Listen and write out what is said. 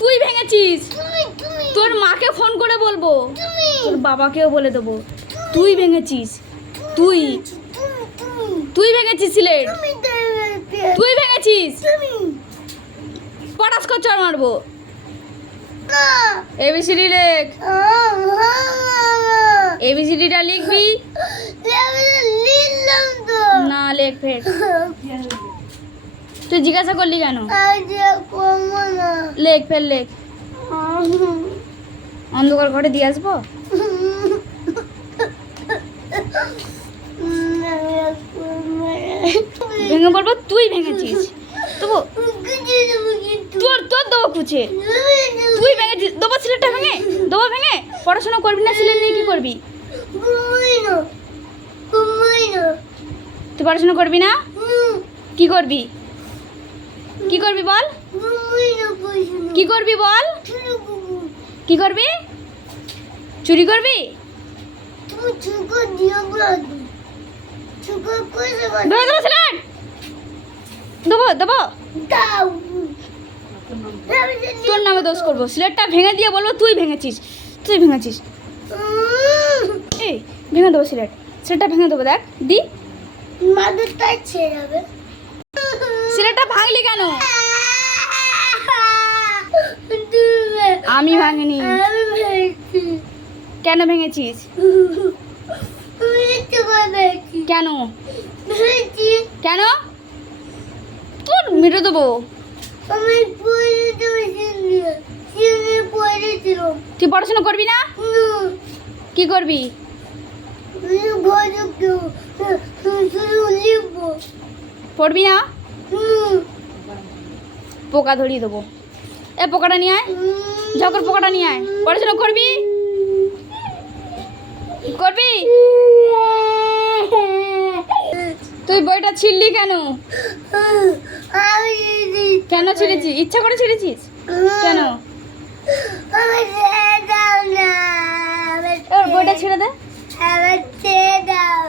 তুই ভেঙেছিস। তোর মাকে ফোন করে বলবো, তোর বাবাকেও বলে দেবো তুই ভেঙেছিস। তুই তুই ভেঙেছিস সিলেট, তুই ভেঙেছিস। পটাশ করে চড় মারবো। এবিসিডি লেখ, এবিসিডিটা লিখবি না, লেখ ফের। তুই জিজ্ঞাসা করলি কেন? লেখ ফের লেখ। অন্ধকার ঘরে দিয়ে আসবো। ভেঙে বলবো তুই ভেঙেছিস। তবু তোর তোর দেবো খুঁজে। তুই ভেঙেছিস, দেবো সিলেটটা ভেঙে, দেবো ভেঙে। পড়াশোনা করবি না, সিলেট নিয়ে কি করবি? তুই পড়াশোনা করবি না? কি করবি? কি করবি বল? কি করবি বল? কি করবি? চুরি করবি? দেবো দেবো, তোর নামে দোষ করবো। সিলেটটা ভেঙে দিয়ে বলবো তুই ভেঙেছিস, তুই ভেঙেছিস। এই ভেঙে দেবো সিলেট, সিলেটটা ভেঙে দেবো। দেখ দি সিলেটটা ভাঙলি কেন? আমি ভাঙিনি। কেন ভেঙেছিস? কেন কেন? তোর মেরে দেবো। তুই পড়াশোনা করবি না? কি করবি? পড়বি না? পোকা ধরিয়ে দেবো। এ পোকাটা নিয়ে আয়, ঝকর পোকাটা নিয়ে আয়। পড়াশোনা করবি? করবি? তুই বইটা ছিঁড়লি কেন? কেন ছিঁড়েছিস? ইচ্ছা করে ছিঁড়েছিস কেন? বইটা ছেড়ে দে। দাও